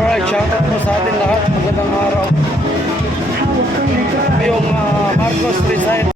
Alright, shoutout po sa atin lahat. Magandang araw. Yung Marcos Rizal.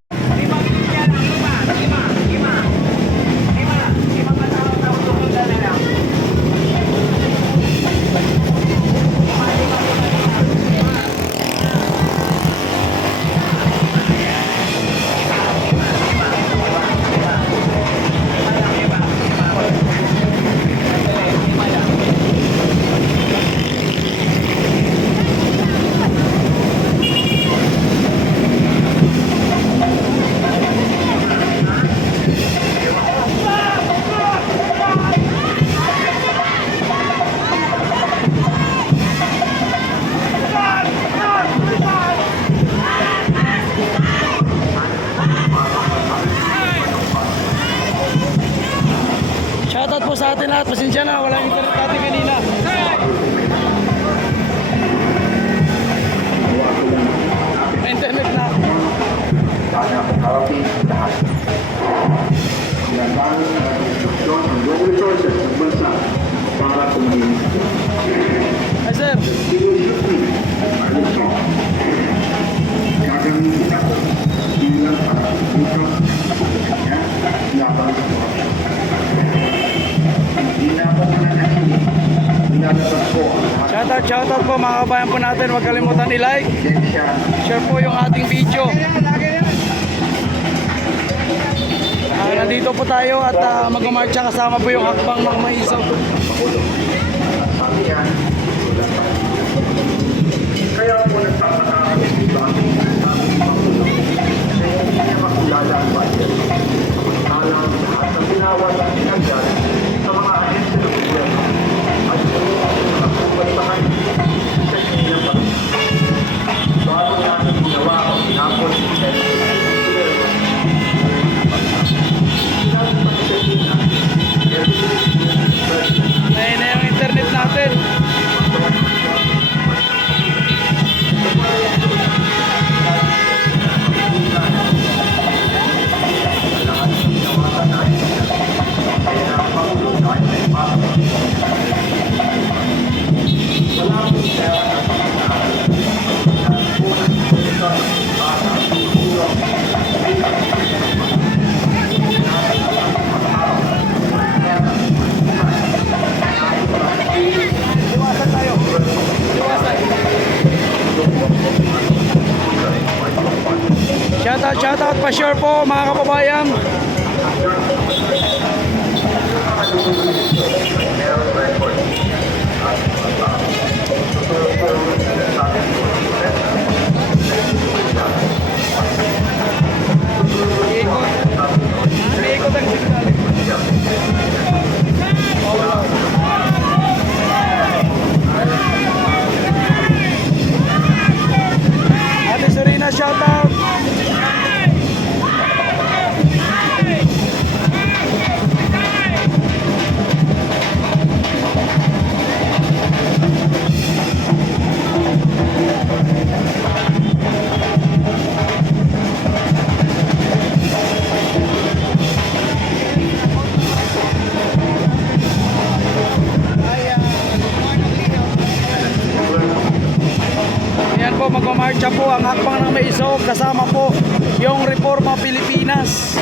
Shoutout po sa atin lahat. Pasensya na, walang internet natin kanina. May internet na. Sana harapin lahat. Sinasang ang instruksyon ng local resources ng bansa para kumain. Hi sir. Gagamitin ako bilang para ikot kanya laban sa korupsyon. Hindi na ako mananahimik. Ilalabas ko ang lahat. Shoutout po mga kabayan po natin. Huwag kalimutan i-like. Share po yung ating video. Nandito po tayo at mag-marcha kasama po yung hakbang ng Maisaw. Kaya po nagtataka kami dito ang aming Pangulo na hindi niya makilala ang bayan. Alam lahat ng tinawag at tinanggal sa mga ahensya ng gobyerno at pagpagpahan sa kanyang pamilya. Bago niya ginawa ang pinapon ni Ngayon na yung internet natin. Shoutout pa share po mga kababayan. Ikot ang signal. Ate Serena, shoutout. Ayan po, magmamarcha po ang hakbang ng Maisaw, kasama po yung Reforma Pilipinas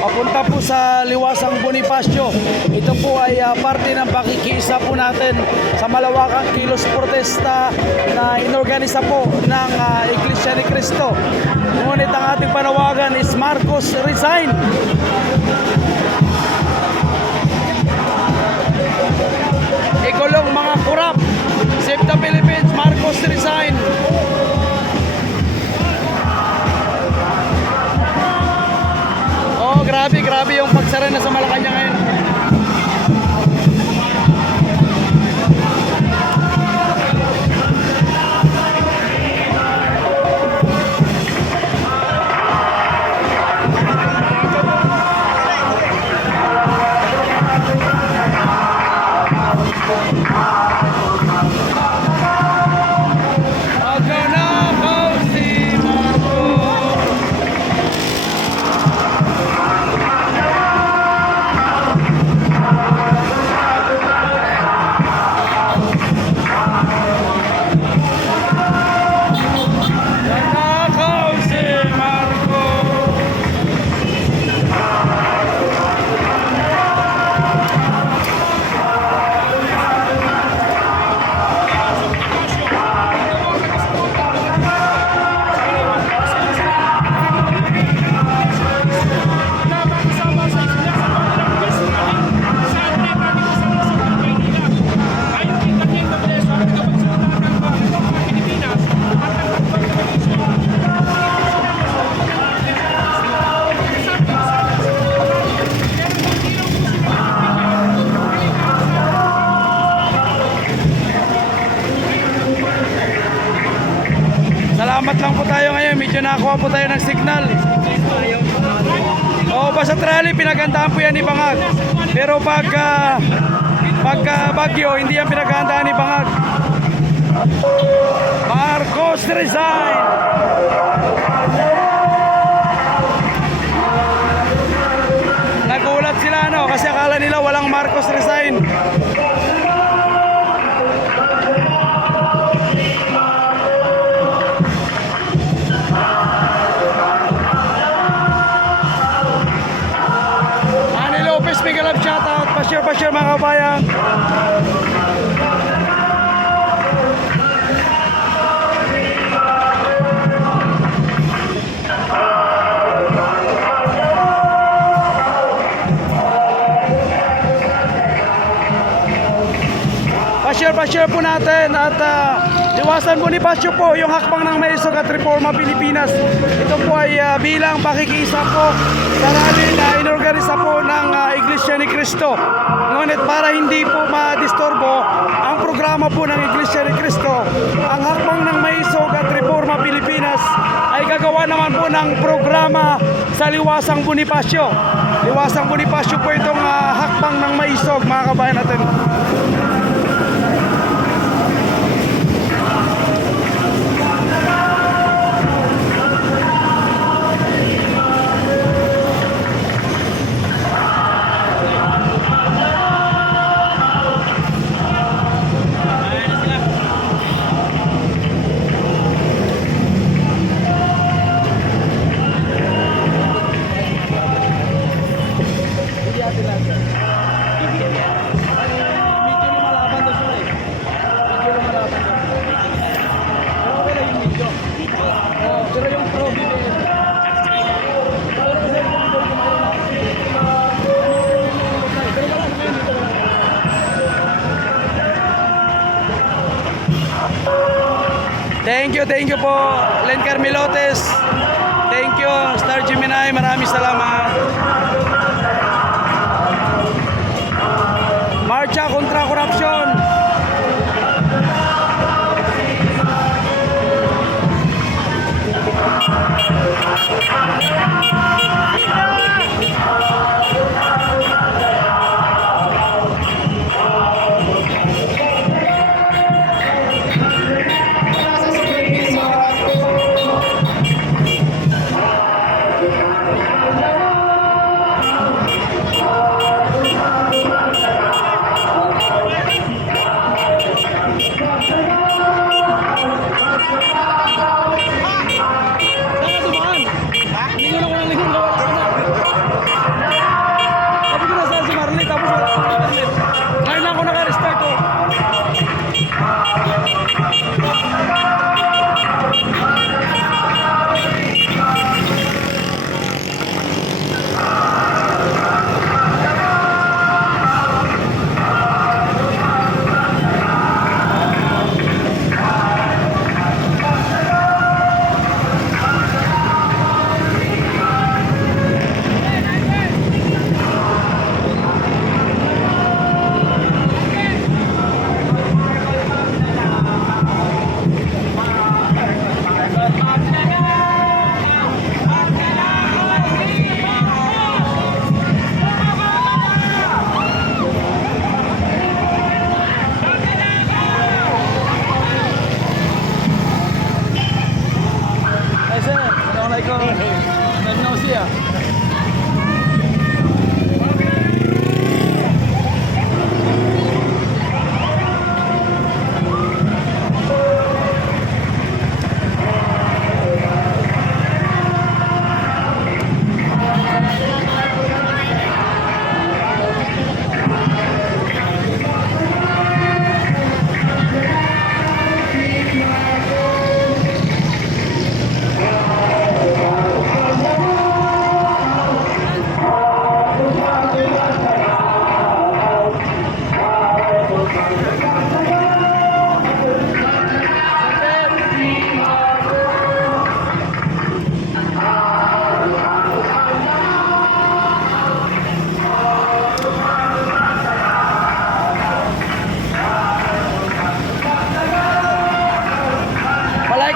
papunta po sa Liwasang Bonifacio. Ito po ay parte ng pakikiisa po natin sa malawakang kilos protesta na inorganisa po ng Iglesia ni Cristo. Ngunit ang ating panawagan is Marcos resign. Ikulong mga kurap. Save the Philippines, Marcos resign. Oh, grabe yung pagsara na sa Malacanang ngayon. Salamat lang po tayo ngayon. Medyo nakakuha po tayo ng signal. Basta trali, pinagandaan po yan ni Bangag. Pero pagka bagyo, hindi yan pinagandaan ni Bangag. Marcos resign! Nagulat sila kasi akala nila walang Marcos resign. Ani Lopez, big love shoutout. Pa-share mga kabayan. Pa-share po natin at Liwasan Bonifacio po yung hakbang ng Maisog at Reforma Pilipinas. Ito po ay bilang pakikiisa po sa rally na inorganisa po ng Iglesia ni Cristo. Ngunit para hindi po madisturbo ang programa po ng Iglesia ni Cristo, ang hakbang ng Maisog at Reforma Pilipinas ay gagawa naman po ng programa sa Liwasang Bonifacio. Liwasang Bonifacio po itong hakbang ng Maisog, mga kabayan natin. Thank you po, Len Carmelotes. Thank you, Star Gemini. Maraming salamat. Marcha kontra korupsyon.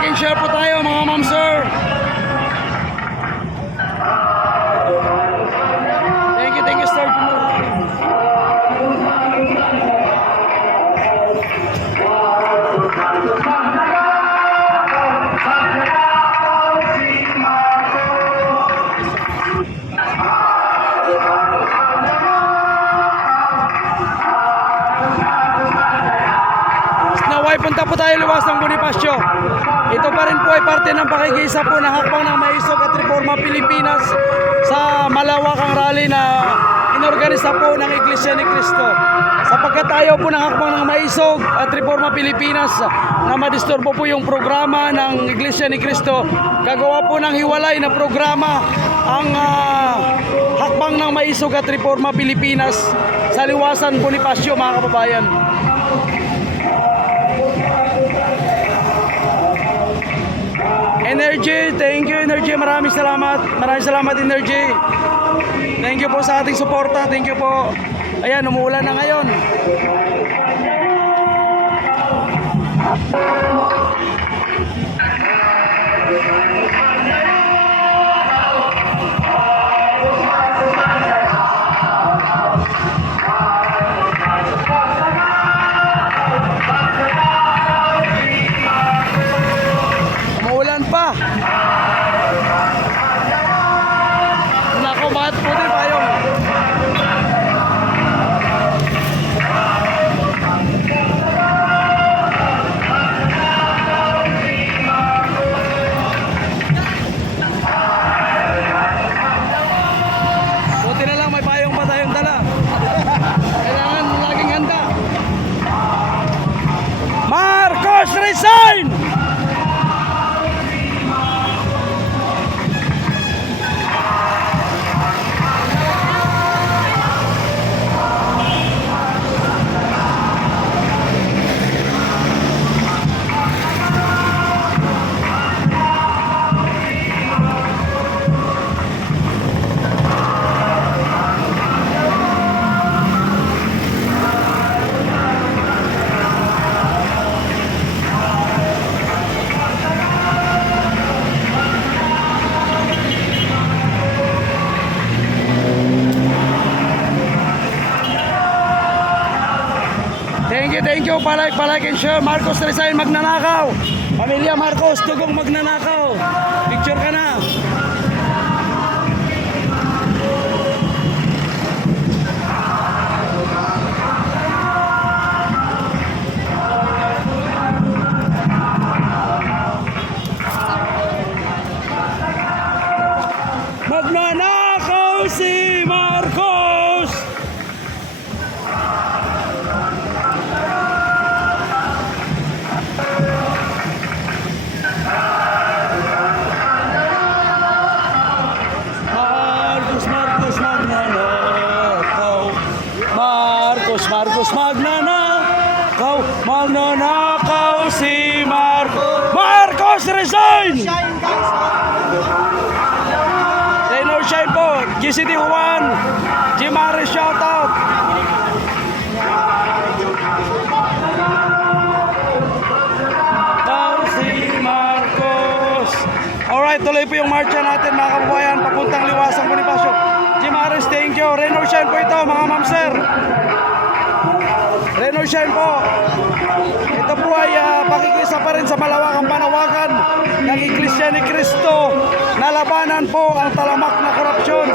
Palike and share po tayo mga ma'am sir. Thank you sir. Naway punta po tayo luwas ng Bonifacio. Ito pa rin po ay parte ng pakikisa po ng hakbang ng Maisog at Reforma Pilipinas sa malawakang rally na inorganisa po ng Iglesia ni Cristo. Sapagkat ayaw po ng hakbang ng Maisog at Reforma Pilipinas na madisturbo po yung programa ng Iglesia ni Cristo, gagawa po ng hiwalay na programa ang hakbang ng Maisog at Reforma Pilipinas sa liwasan Bonifacio mga kababayan. Energy, thank you Energy, maraming salamat Energy. Thank you po sa ating suporta, thank you po. Ayan, umuulan na ngayon. Umuulan pa. Nako, bakit puti pa yung buti na lang may payong pa tayong dala. Kailangan laging handa. Marcos resign! Thank you, palike and share. Marcos resign, magnanakaw. Pamilya Marcos, dugong magnanakaw. Picture ka na. Magnanakaw si Marcos. Marcos magnanakaw si Marcos resign! Tenor Shine po, GCD Juan, Jimaris shoutout. Si Marcos. Alright, tuloy po yung marcha natin mga kababayan papuntang liwasang Bonifacio. Jimaris, thank you. Tenor Shine po ito mga ma'am sir. Tenor Shine po. Ito po ay pakikisa pa rin sa malawakang panawagan ng Iglesia ni Cristo na labanan po ang talamak na korupsyon.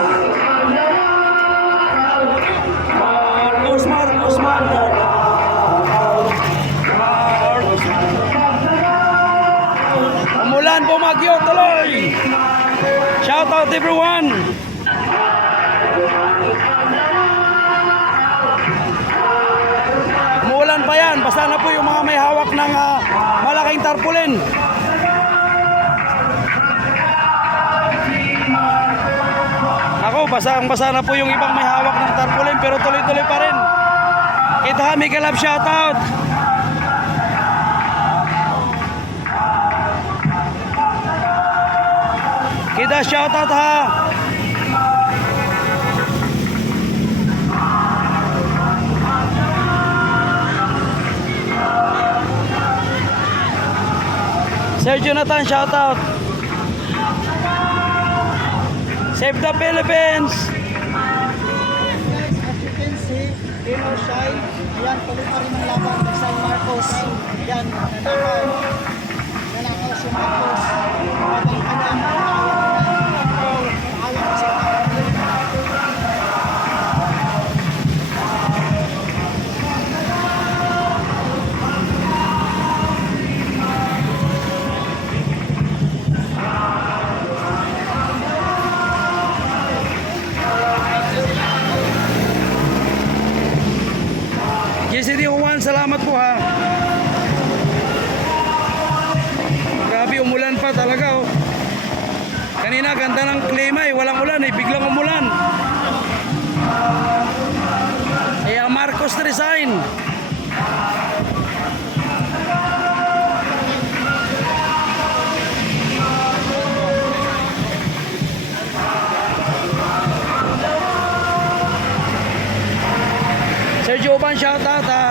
Marcos. Umulan, bumagyo, tuloy. Shout out everyone. Umuulan pa yan, basta na po yung mga may hawak ng malaking tarpaulin. Ako, basa na po yung ibang may hawak ng tarpaulin pero tuloy-tuloy pa rin. Kita kami kalab shoutout. Kita shoutout ha. Sir Jonathan, shout out. Save the Philippines. Guys, as you can see, rain or shine, ayan, tuloy pa rin ang laban ng San Marcos. Yan, nanakaw si Marcos. Habang kanyang naawa kasi JCD Juan, salamat po ha. Grabe, umulan pa talaga oh. Kanina ganda ng klima eh, walang ulan eh, biglang umulan. Kaya Marcos resign. Sir Jovan, shout out ha.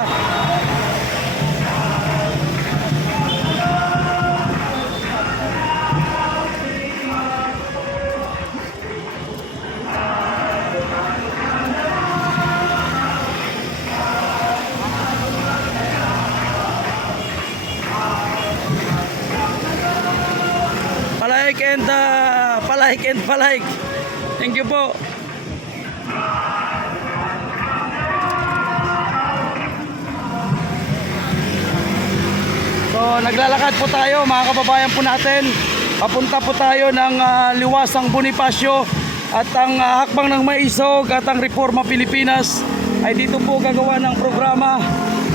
Palike and palike. Thank you po. So naglalakad po tayo mga kababayan po natin. Papunta po tayo ng Liwasang Bonifacio at ang Hakbang ng Maisog at ang Reforma Pilipinas ay dito po gagawa ng programa.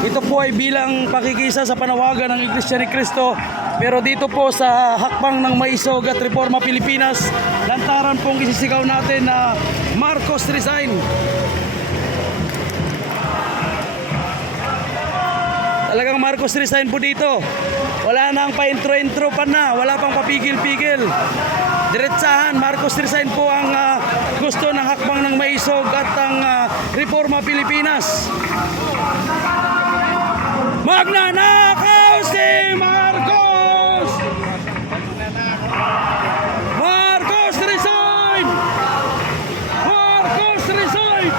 Ito po ay bilang pakikisa sa panawagan ng Iglesia ni Cristo. Pero dito po sa Hakbang ng Maisog at Reforma Pilipinas, lantaran pong isisigaw natin na Marcos resign. Talagang Marcos resign po dito. Wala nang pa-intro-intro pa na. Wala pang papigil-pigil. Diretsahan, Marcos resign po ang gusto ng Hakbang ng Maisog at ang Reforma Pilipinas. Magnanakaw si Marcos! Marcos resign! Marcos resign!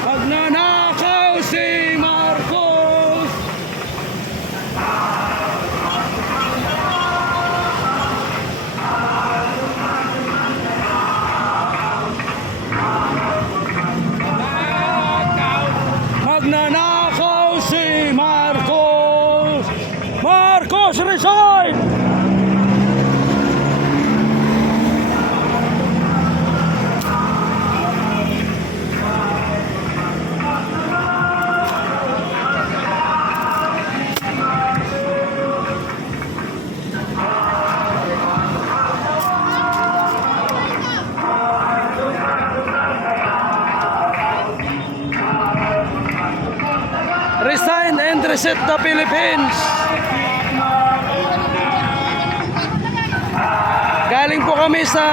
Magnanakaw si Marcos! Magnanakaw si Marcos! Marcos resign! Resign and reset the Philippines. Galing po kami sa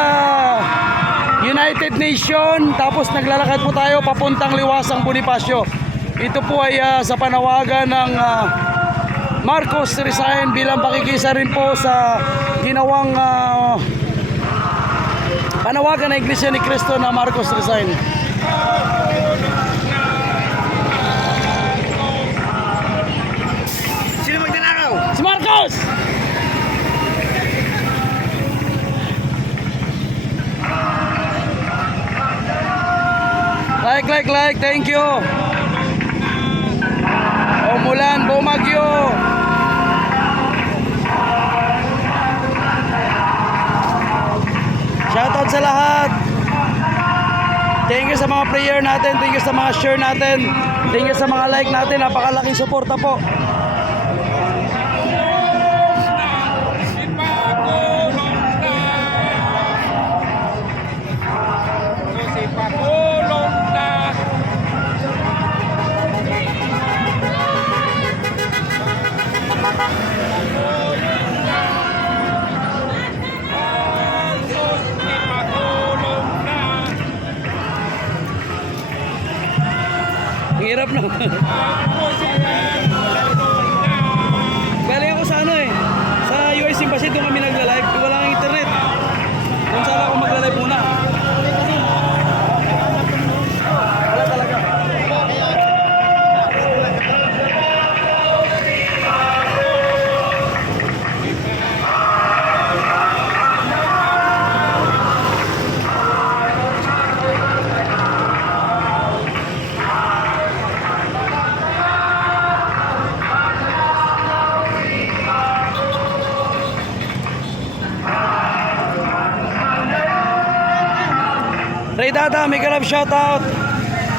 United Nation, tapos naglalakad po tayo papuntang Liwasang Bonifacio. Ito po ay sa panawagan ng Marcos resign bilang pakikisa rin po sa ginawang panawagan ng Iglesia ni Cristo na Marcos resign. sino magnanakaw? Si Marcos! Like, thank you. Umulan, bumagyo. Shoutout sa lahat. Thank you sa mga prayer natin, thank you sa mga share natin, thank you sa mga like natin, napakalaking suporta po. Hirap na. Galing ako sa ano eh. Sa US Embassy doon kami nagla-live. Wala kang internet. Doon sana ako magla-live muna. Wala talaga. Ray Dada, may kalab shoutout.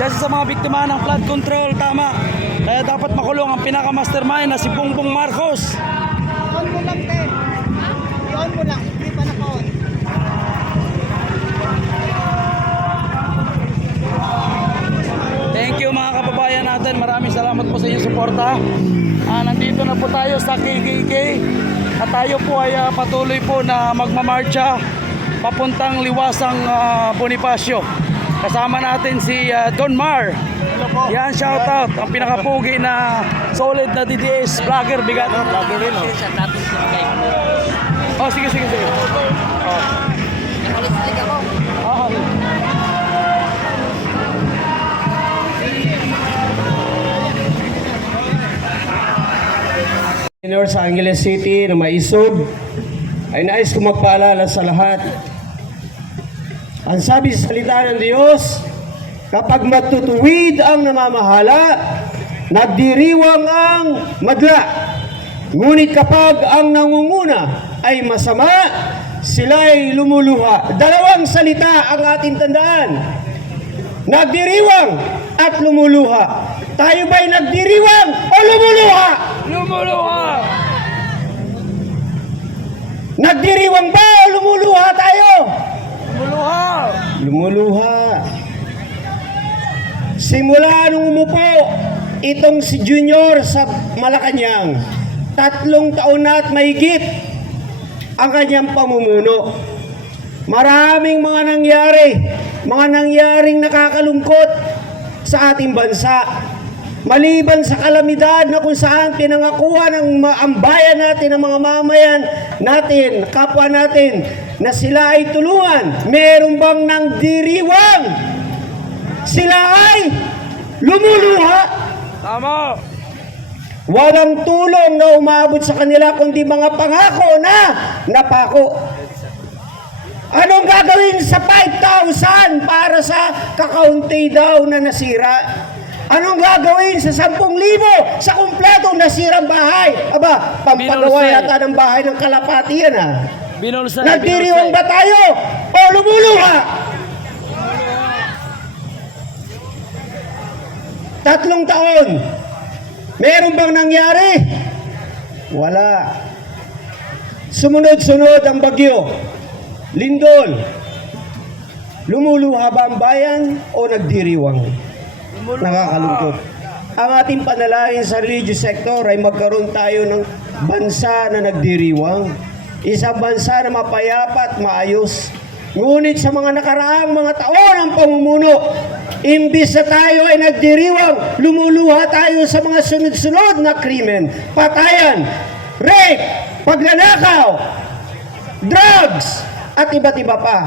Kasi sa mga biktima ng flood control, tama. Kaya dapat makulong ang pinaka-mastermind na si Bongbong Marcos. On mo lang, te. I-on mo lang. Hindi pa naka-on. Thank you mga kababayan natin. Maraming salamat po sa inyong suporta. Nandito na po tayo sa KKK. At tayo po ay patuloy po na magmamarcha papuntang Liwasang Bonifacio. Kasama natin si Don Mar. Yan, shoutout. Ang pinakapugi na solid na DDS vlogger. Bigat. Vlogger rin, oh, sige. Oh. Senior sa Angeles City na maisog ay nais ko magpaalala sa lahat. Ang sabi sa salita ng Diyos, kapag matutuwid ang namamahala, nagdiriwang ang madla. Ngunit kapag ang nangunguna ay masama, sila ay lumuluha. Dalawang salita ang ating tandaan. Nagdiriwang at lumuluha. Tayo ba'y nagdiriwang o lumuluha? Lumuluha! Nagdiriwang ba o lumuluha tayo? Lumuluha! Lumuluha. Simula nung umupo itong si Junior sa Malacanang, 3 taon na at mahigit ang kanyang pamumuno. Maraming mga nangyaring nakakalungkot sa ating bansa. Maliban sa kalamidad na kung saan pinangakuha ng ang bayan natin, ng mga mamayan natin, kapwa natin, na sila ay tulungan, meron bang nangdiriwang? Sila ay lumuluha. Tama! Walang tulong na umabot sa kanila kundi mga pangako na napako. Anong gagawin sa 5,000 para sa kakaunti daw na nasira? Anong gagawin sa 10,000 sa kumpletong nasirang bahay? Aba, pampagawa Binulsay. yata ng bahay ng kalapati yan ha. Binulsay! Nagdiriwang ba tayo o lumuluha? 3 taon. Meron bang nangyari? Wala. Sumunod-sunod ang bagyo. Lindol. Lumuluha ba ang bayan o nagdiriwang? Nakakalungkot. Ang ating panalangin sa religious sector ay magkaroon tayo ng bansa na nagdiriwang. Isang bansa na mapayapa at maayos. Ngunit sa mga nakaraang mga taon ng pamumuno, imbis na tayo ay nagdiriwang, lumuluha tayo sa mga sunod-sunod na krimen, patayan, rape, pagnanakaw, drugs, at iba't iba pa.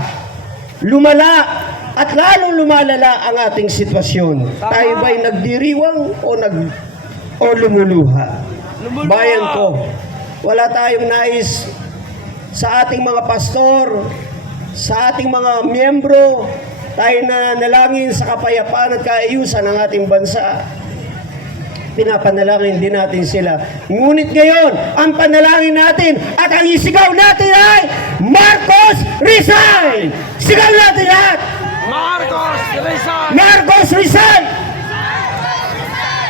Lumala at lalong lumalala ang ating sitwasyon. Tayo ba'y nagdiriwang o lumuluha? Lumuluha. Bayan ko, wala tayong nais sa ating mga pastor, sa ating mga miyembro, tayo na nalangin sa kapayapaan at kaayusan ng ating bansa. Pinapanalangin din natin sila. Ngunit ngayon, ang panalangin natin at ang isigaw natin ay Marcos resign! Sigaw natin lahat! Marcos! Resign! Marcos resign!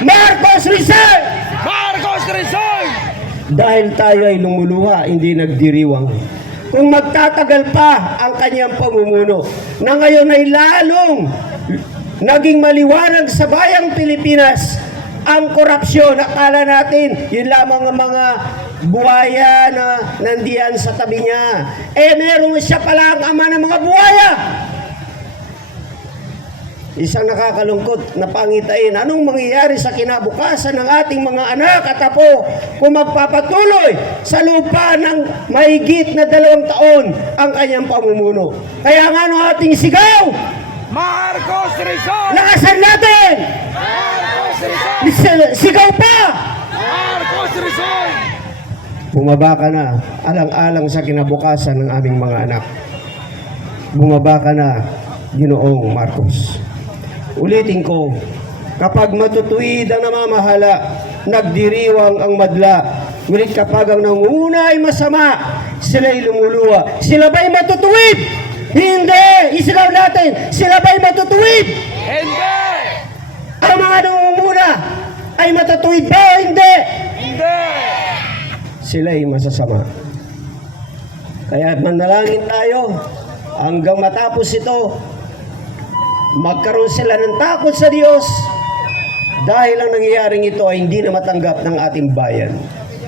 Marcos resign! Marcos resign! Dahil tayo ay lumuluha, hindi nagdiriwang. Kung magtatagal pa ang kanyang pamumuno, na ngayon ay lalong naging maliwanag sa bayang Pilipinas ang korupsyon. Akala natin, yun lamang ang mga buhaya na nandiyan sa tabi niya. Meron siya pala ang ama ng mga buhaya. isang nakakalungkot na pangitain. Anong mangyayari sa kinabukasan ng ating mga anak at apo kung magpapatuloy sa lupa ng mahigit na 2 taon ang kanyang pamumuno? Kaya nga ang ating sigaw, Marcos Rizal! lakasan natin! Marcos Rizal! Sigaw pa! Marcos Rizal! Bumaba ka na, alang-alang sa kinabukasan ng aming mga anak. Bumaba ka na, Ginoong Marcos. Ulitin ko, kapag matutuwid ang namamahala, nagdiriwang ang madla. Ngunit kapag ang nangunguna ay masama, sila'y lumuluwa. Sila ba'y matutuwid? Hindi! Isigaw natin, sila ba'y matutuwid? Hindi! Ang mga nangunguna ay matutuwid ba o hindi? Hindi! Sila'y masasama. Kaya manalangin tayo hanggang matapos ito, magkaroon sila ng takot sa Diyos dahil ang nangyayaring ito ay hindi na matanggap ng ating bayan.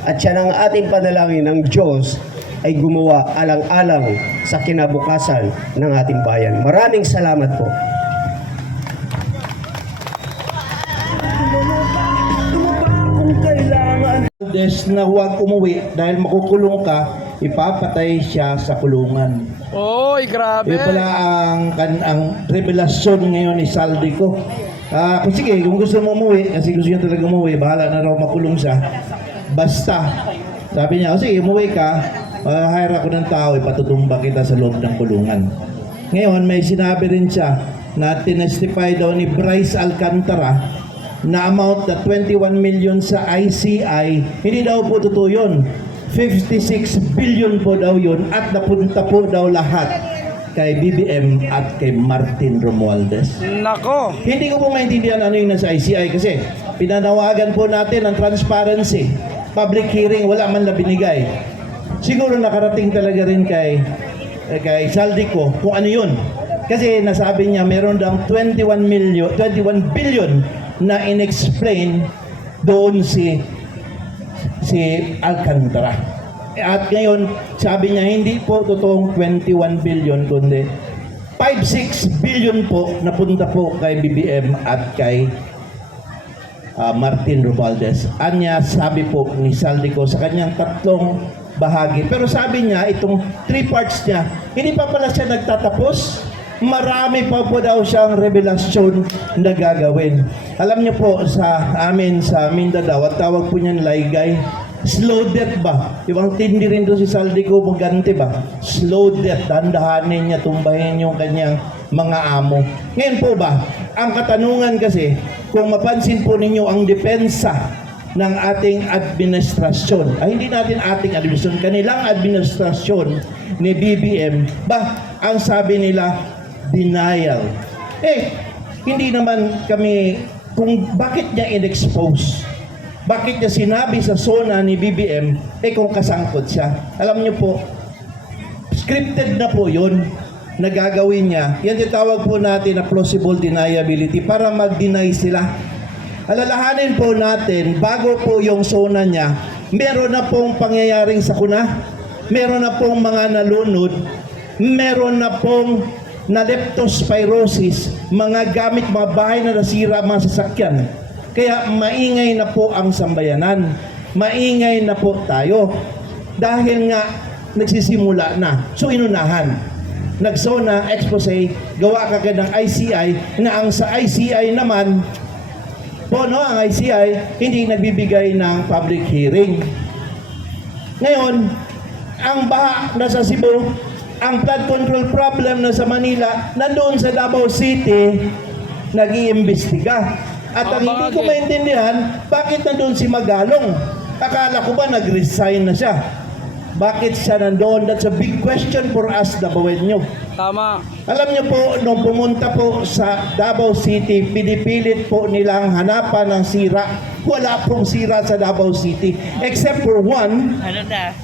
At yan ang ating panalangin ng Diyos ay gumawa alang-alang sa kinabukasan ng ating bayan. Maraming salamat po. Na huwag umuwi dahil makukulong ka, ipapatay siya sa kulungan. Oy, grabe! Ito pala ang revelasyon ngayon ni Saldico. Kung sige, kung gusto mo umuwi, kasi gusto niya talaga umuwi, bahala na raw makulong siya. Basta, sabi niya, sige, umuwi ka, hire ako ng tao, ipatutumba kita sa loob ng kulungan. Ngayon, may sinabi rin siya na tinestify daw ni Bryce Alcantara na amount na 21 million sa ICI, hindi daw po totoo yun. 56 billion po daw yun at napunta po daw lahat kay BBM at kay Martin Romualdez. Nako! Hindi ko po maintindihan ano yung nasa ICI kasi pinanawagan po natin ang transparency. Public hearing, wala man na binigay. Siguro nakarating talaga rin kay Saldico kung ano yun. Kasi nasabi niya meron daw 21 billion na inexplain doon si Alcantara. At ngayon, sabi niya, hindi po totoong 21 billion, kundi 5-6 billion po napunta po kay BBM at kay Martin Romualdez. Anya, sabi po ni Saldico sa kanyang 3 bahagi. Pero sabi niya, itong 3 parts niya, hindi pa pala siya nagtatapos. Marami pa po daw siyang revelasyon na gagawin. Alam niyo po sa amin sa Mindanao, at tawag po niyan laygay, slow death ba? Yung tindi rin doon si Saldico, magante ba? Slow death, dandahanin niya, tumbahin yung kanyang mga amo. Ngayon po ba, ang katanungan kasi, kung mapansin po ninyo ang depensa ng ating administrasyon, ay hindi natin ating administrasyon, kanilang administrasyon ni BBM, ang sabi nila, denial. Hindi naman kami, kung bakit niya in-expose, bakit niya sinabi sa SONA ni BBM, kung kasangkot siya. Alam niyo po, scripted na po yun na gagawin niya. Yan tawag po natin na plausible deniability para mag-deny sila. Alalahanin po natin, bago po yung SONA niya, meron na pong pangyayaring sakuna, meron na pong mga nalunod, meron na pong na leptospirosis, mga gamit, mga bahay na nasira, mga sasakyan. Kaya maingay na po ang sambayanan. Maingay na po tayo. Dahil nga, nagsisimula na. So, inunahan. Nagsona, expose, gawa kagad ng ICI, na ang sa ICI naman, ang ICI, hindi nagbibigay ng public hearing. Ngayon, ang baha na sa Cebu, ang flood control problem na sa Manila, nandoon sa Davao City, nag-iimbestiga. At ang hindi ko maintindihan, bakit nandoon si Magalong? Akala ko ba nag-resign na siya? Bakit siya nandoon? That's a big question for us, Davaoenyo. Tama. Alam niyo po, nung pumunta po sa Davao City, pinipilit po nilang hanapan ng sira. Wala pong sira sa Davao City. Except for one,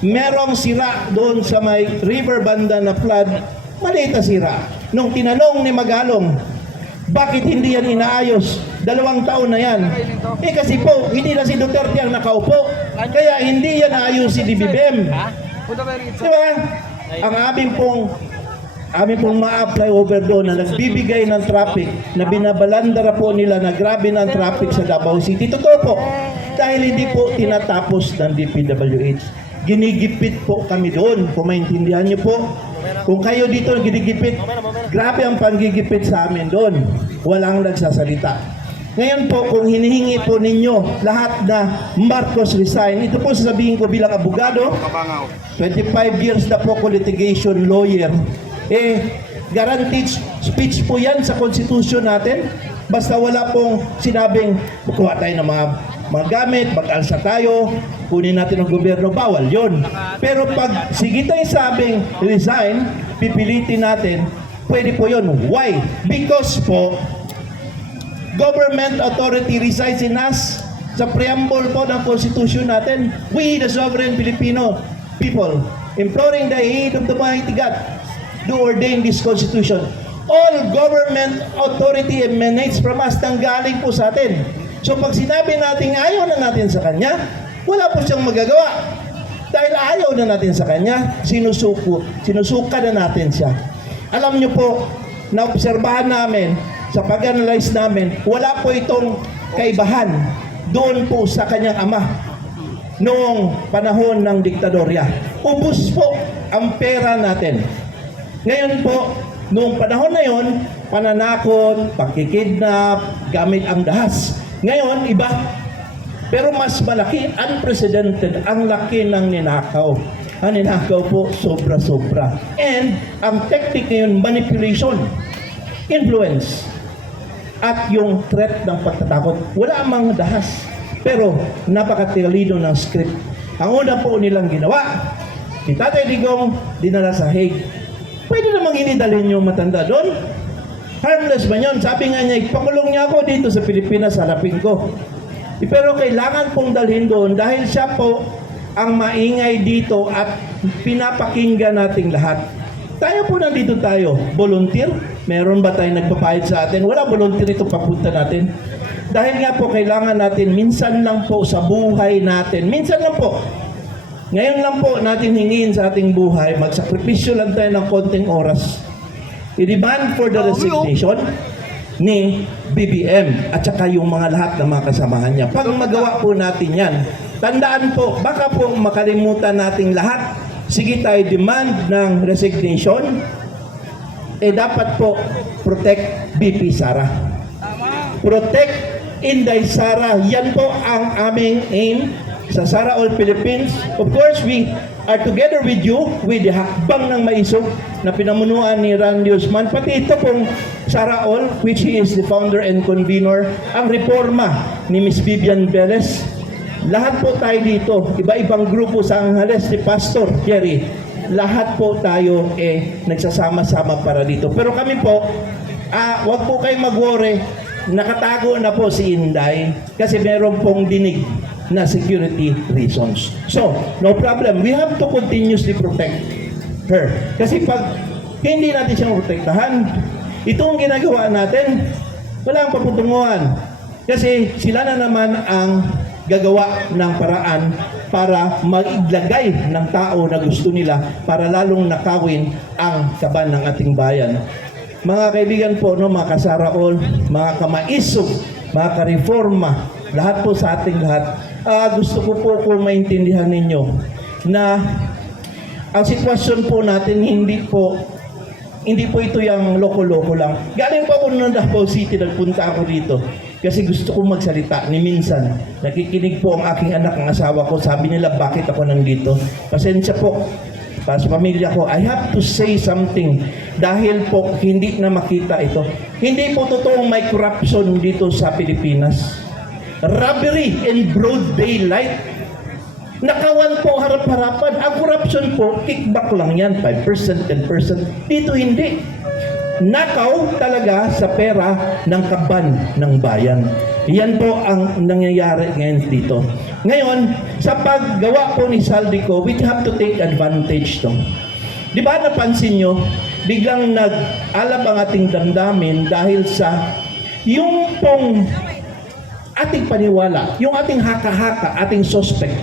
merong sira doon sa may river banda na flood, maliit na sira. Nung tinanong ni Magalong, bakit hindi yan inaayos? 2 taon na yan. Kasi po, hindi na si Duterte ang nakaupo. Kaya hindi yan ayos si BBM. Diba? Ang aming pong amin pong ma-apply over doon na nagbibigay ng traffic, na binabalandara po nila na grabe ng traffic sa Davao City. Totoo po, dahil hindi po tinatapos ng DPWH. Ginigipit po kami doon, kung maintindihan niyo po. Kung kayo dito ginigipit, grabe ang panggigipit sa amin doon. Walang nagsasalita. Ngayon po, kung hinihingi po ninyo lahat na Marcos resign, ito po sasabihin ko bilang abogado, 25 years na po ko litigation lawyer, guaranteed speech po yan sa konstitusyon natin. Basta wala pong sinabing magkuha tayo ng mga gamit, mag-alsa tayo, kunin natin ang gobyerno, bawal yon. Pero pag sige tayo sabing resign, pipilitin natin, pwede po yon. Why? Because po, government authority resides in us. Sa preamble po ng konstitusyon natin, we the sovereign Filipino people, imploring the aid of the mighty God, do ordain this constitution. All government authority emanates from us, nanggaling po sa atin. So pag sinabi natin ayaw na natin sa Kanya, wala po siyang magagawa. Dahil ayaw na natin sa Kanya, sinusuka na natin siya. Alam niyo po, naobserbahan namin, sa pag-analyze namin, wala po itong kaibahan doon po sa Kanyang Ama noong panahon ng diktadorya. Ubus po ang pera natin. Ngayon po, noong panahon na yon, pananakot, pagkikidnap, gamit ang dahas. Ngayon, iba. Pero mas malaki, unprecedented, ang laki ng ninakaw. Ang ninakaw po, sobra-sobra. And ang technique ngayon, manipulation, influence, at yung threat ng pagtatakot. Wala mang dahas. Pero napakatalino ng script. Ang una po nilang ginawa, si Tatay Digong dinala sa Hague. Pwede namang inidalhin yung matanda doon. Harmless man yun. Sabi nga niya, ipakulong niya ako dito sa Pilipinas, harapin ko. Pero kailangan pong dalhin doon dahil siya po ang maingay dito at pinapakinggan nating lahat. Tayo po nandito tayo, volunteer. Meron ba tayong nagpapahid sa atin? Wala, volunteer ito papunta natin. Dahil nga po kailangan natin, minsan lang po sa buhay natin, minsan lang po, ngayon lang po natin hingin sa ating buhay, magsakripisyo lang tayo ng konting oras. I-demand for the resignation ni BBM at saka yung mga lahat ng mga kasamahan niya. Pag magawa po natin yan, tandaan po, baka po makalimutan nating lahat. Sige tayo demand ng resignation, dapat po protect BP Sara. Protect Inday Sara. Yan po ang aming aim sa Sara All Philippines. Of course, we are together with you, with the hakbang ng maisog na pinamunuan ni Randy Usman. Pati ito pong Sara All, which he is the founder and convener. Ang reforma ni Miss Vivian Velez. Lahat po tayo dito, iba-ibang grupo sa Angeles, ni Pastor Jerry. Lahat po tayo nagsasama-sama para dito. Pero kami po, wag po kayong mag-worry. Nakatago na po si Inday kasi meron pong dinig na security reasons. So, no problem. We have to continuously protect her. Kasi pag hindi natin siyang protektahan, itong ginagawa natin, wala ang paputunguhan. Kasi sila na naman ang gagawa ng paraan para maglagay ng tao na gusto nila para lalong nakawin ang kaban ng ating bayan. Mga kaibigan po, no, mga kasara all, mga kamaisog, mga kareforma, lahat po sa ating lahat, gusto ko po kung maintindihan ninyo na ang sitwasyon po natin hindi po ito yung loko-loko lang. Galing pa ako ng Davao City, nagpunta ako dito kasi gusto kong magsalita ni minsan. Nakikinig po ang aking anak, ang asawa ko, sabi nila bakit ako nandito. Pasensya po. Para sa pamilya ko, I have to say something dahil po hindi na makita ito. Hindi po totoong may corruption dito sa Pilipinas. Robbery in broad daylight. Nakawan po harap-harapan. Ang corruption po, kickback lang yan, 5%, 10%. Dito hindi. Nakaw talaga sa pera ng kaban ng bayan. Yan po ang nangyayari ngayon dito. Ngayon, sa paggawa po ni Saldico, we have to take advantage to. Di ba napansin nyo, biglang nag-alab ang ating damdamin dahil sa yung pong ating paniwala, yung ating haka-haka, ating suspect,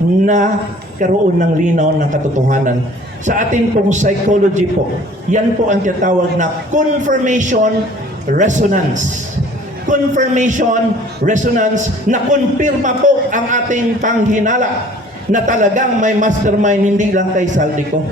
na karoon ng linaw ng katotohanan. sa ating pong psychology po, yan po ang tinatawag na confirmation resonance. Confirmation resonance na kumpirma po ang ating panghinala na talagang may mastermind, hindi lang kay Saldico.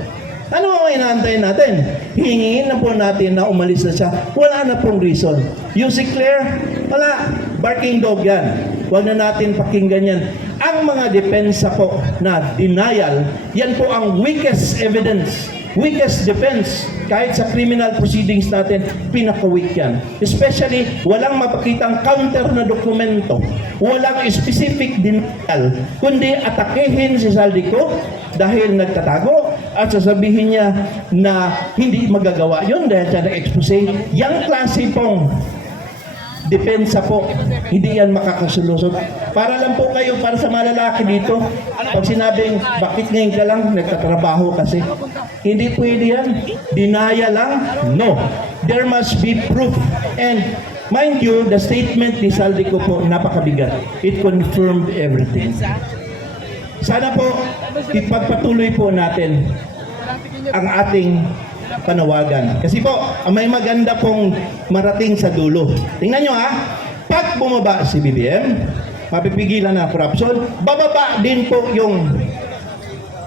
Ano ang inaantay natin? Hingin na po natin na umalis na siya. Wala na pong reason. Yung si Claire, wala. Barking dog yan. Huwag na natin pakinggan yan. Ang mga depensa po na denial, yan po ang weakest evidence, weakest defense. Kahit sa criminal proceedings natin, pinaka-weak yan. Especially, walang mapakitang counter na dokumento. Walang specific denial. Kundi atakehin si Saldico dahil nagtatago at sasabihin niya na hindi magagawa yun dahil siya nag-expose. Yang klase pong depensa po, hindi yan makakasolusyon. Para lang po kayo, para sa mga lalaki dito, pag sinabing, bakit ngayon ka lang, nagtatrabaho kasi. Hindi pwede yan. Dinaya lang? No. There must be proof. And mind you, the statement ni Saldico po, napakabigat. It confirmed everything. Sana po, ipagpatuloy po natin ang ating panawagan. Kasi po, may maganda pong marating sa dulo. Tingnan nyo ha, pag bumaba si BBM, mapipigilan na corruption, bababa din po yung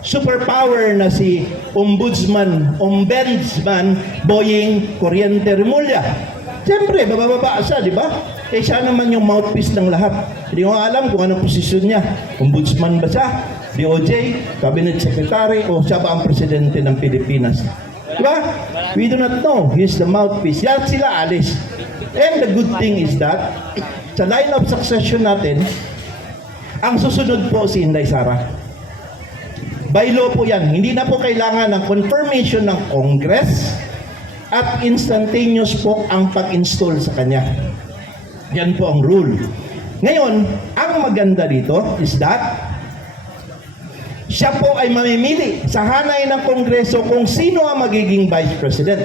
superpower na si Ombudsman Boying Corriente Remulla. Siyempre, bababa siya, di ba? Eh siya naman yung mouthpiece ng lahat. Hindi ko alam kung anong posisyon niya. Ombudsman ba siya? DOJ, Cabinet Secretary, o siya ba ang presidente ng Pilipinas? Diba? We do not know. He's the mouthpiece. Yan sila alis. And the good thing is that, sa line of succession natin, ang susunod po si Inday Sara. By law po yan. Hindi na po kailangan ng confirmation ng Congress at instantaneous po ang pag-install sa kanya. Yan po ang rule. Ngayon, ang maganda dito is that siya po ay mamimili sa hanay ng Kongreso kung sino ang magiging Vice President.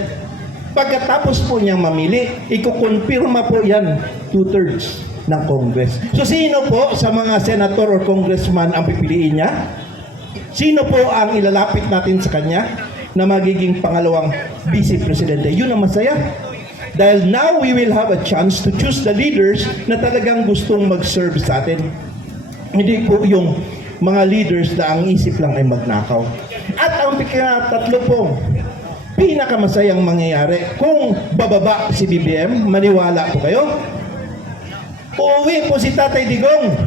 Pagkatapos po niyang mamili, ikukonfirma po yan 2/3 ng Congress. So sino po sa mga senator or congressman ang pipiliin niya? Sino po ang ilalapit natin sa kanya na magiging pangalawang Vice Presidente? Yun ang masaya. Dahil now we will have a chance to choose the leaders na talagang gustong mag-serve sa atin. Hindi po yung mga leaders na ang isip lang ay magnakaw. At ang tatlo po, pinakamasayang mangyayari kung bababa si BBM, maniwala po kayo, uuwi po si Tatay Digong.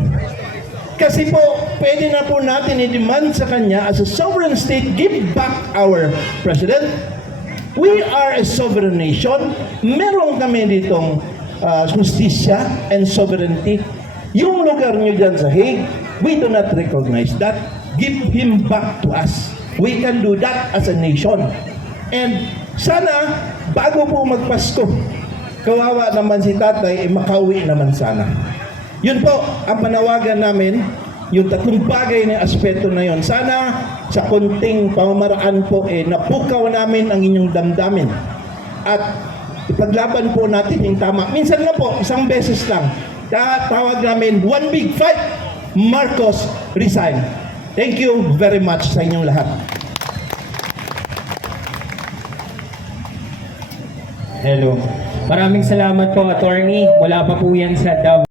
Kasi po, pwede na po natin i-demand sa kanya as a sovereign state, give back our president. We are a sovereign nation. Meron kami ditong justisya and sovereignty. Yung lugar nyo dyan sa Hague, we do not recognize that. Give him back to us. We can do that as a nation. And sana, bago po magpasko, kawawa naman si tatay, makauwi naman sana. Yun po, ang panawagan namin, yung tatlong bagay na aspeto na yon. Sana, sa konting pamamaraan po, napukaw namin ang inyong damdamin. At ipaglaban po natin yung tama. Minsan na po, isang beses lang. Tawag namin, one big fight, Marcos resign. Thank you very much sa inyong lahat. Hello. Maraming salamat po, attorney. Mula pa po yan sa Davao.